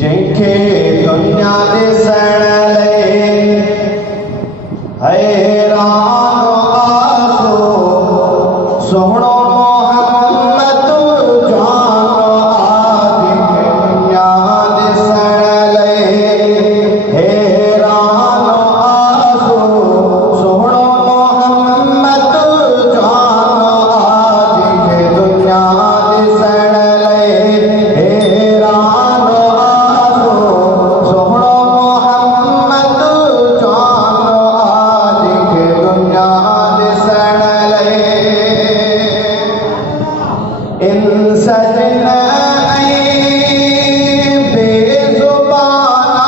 जंहिंखे दुनिया ॾिसण लाइ हैरान आसो सोहणो मोहम्मद जान जंहिंखे दुनिया ॾिसण लाइ हैरान आसो सोहणो मोहम्मद जान जंहिंखे दुनिया ॾिसण लाइ हैरान आसो सोहणो मोहम्मद जान जंहिंखे दुनिया ॾिसण लाइ इन सजन बेज़ुबाना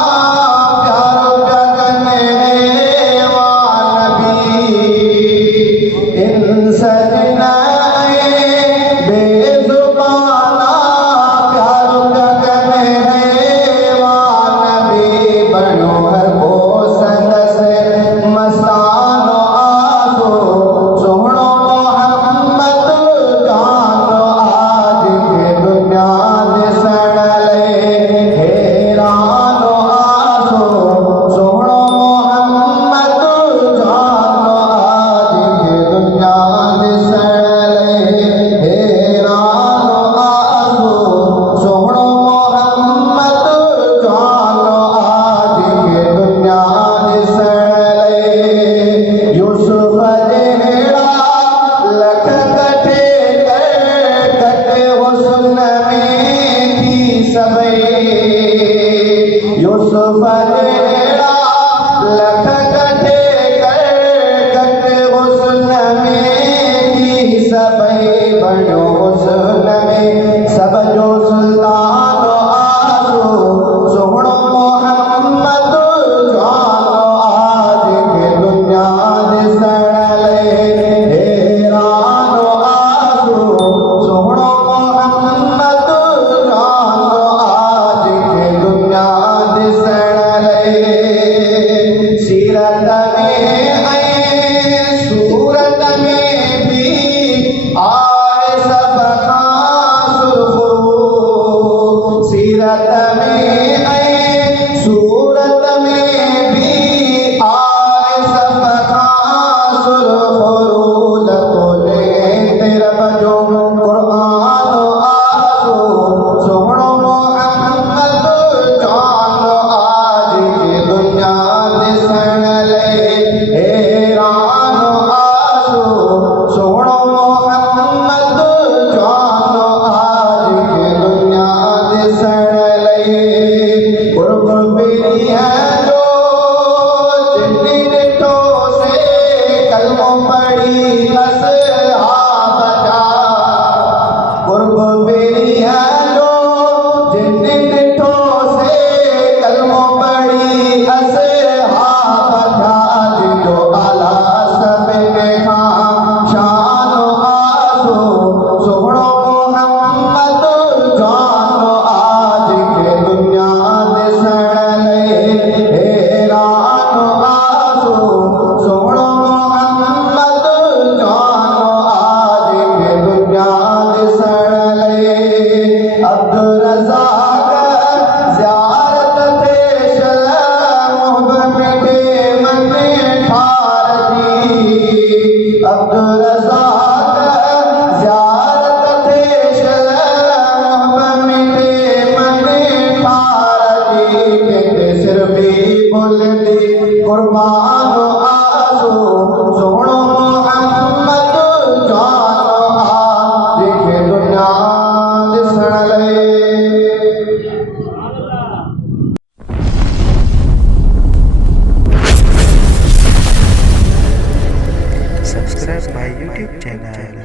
प्यारो जगने वानबी इन सजन बेज़ुबाना प्यारो जगने वानबी बनो हर को संदस मस्तानो आसो सोहणो मोहम्मद जान आज के दुनिया ॾिसण लाइ हैरान आसो सोहणो मोहम्मद जान आज के दुनिया ॾिसण लाइ हैरान आसो सोहणो मोहम्मद जान आज के दुनिया ॾिसण लाइ यूसुफ जहिड़ा लख कटे कटे हुस्न में थी सभई यूसुफ जहिड़ा लख कटे कटे हुस्न में थी सभई बणियो हुस्न में सब जो सुल्तान आसो सोहणो मोहम्मद जान आज के दुनिया ॾिसण लाइ हैरान आसो सोहणो मोहम्मद जान आज के दुनिया ॾिसण लाइ सीरत में ऐं सूरत में भी आए सब खां सुरख़रू सीरत में ऐं सूरत में भी आए सब खां सुरख़रू लतोले तेरा बजो क़ुरान आसो सोहणो मोहम्मद जान आज के दुनिया ॾिसण लाइ हैरान आसो सोहणो मोहम्मद जान आज के दुनिया ॾिसण लाइ क़ुर्ब बेरीअ जो जिनी ॾिठो से कलमो पढ़ी असहाब जा क़ुर्ब बेरीअ जो जिनी ॾिठो से कलमो पढ़ी असहाब जा जिजो आला सभिनी खां शान आसो सोहणो मोहम्मद जान आज के दुनिया ॾिसण लाइ हैरान आसो सोहणो मोहम्मद जान आज के दुनिया ॾिसण लाइ अब्दुल रज़ाक ज़ियारत थे शल मिठे मन ठार जी अब्दुल रज़ाक ज़ियारत थे शल मिठे मन ठार जी कंहिंजे सिर बि बोलंदी क़ुर्बान आसो सोहणो मोहम्मद जान आज के दुनिया ॾिसण लाइ Subscribe my YouTube channel.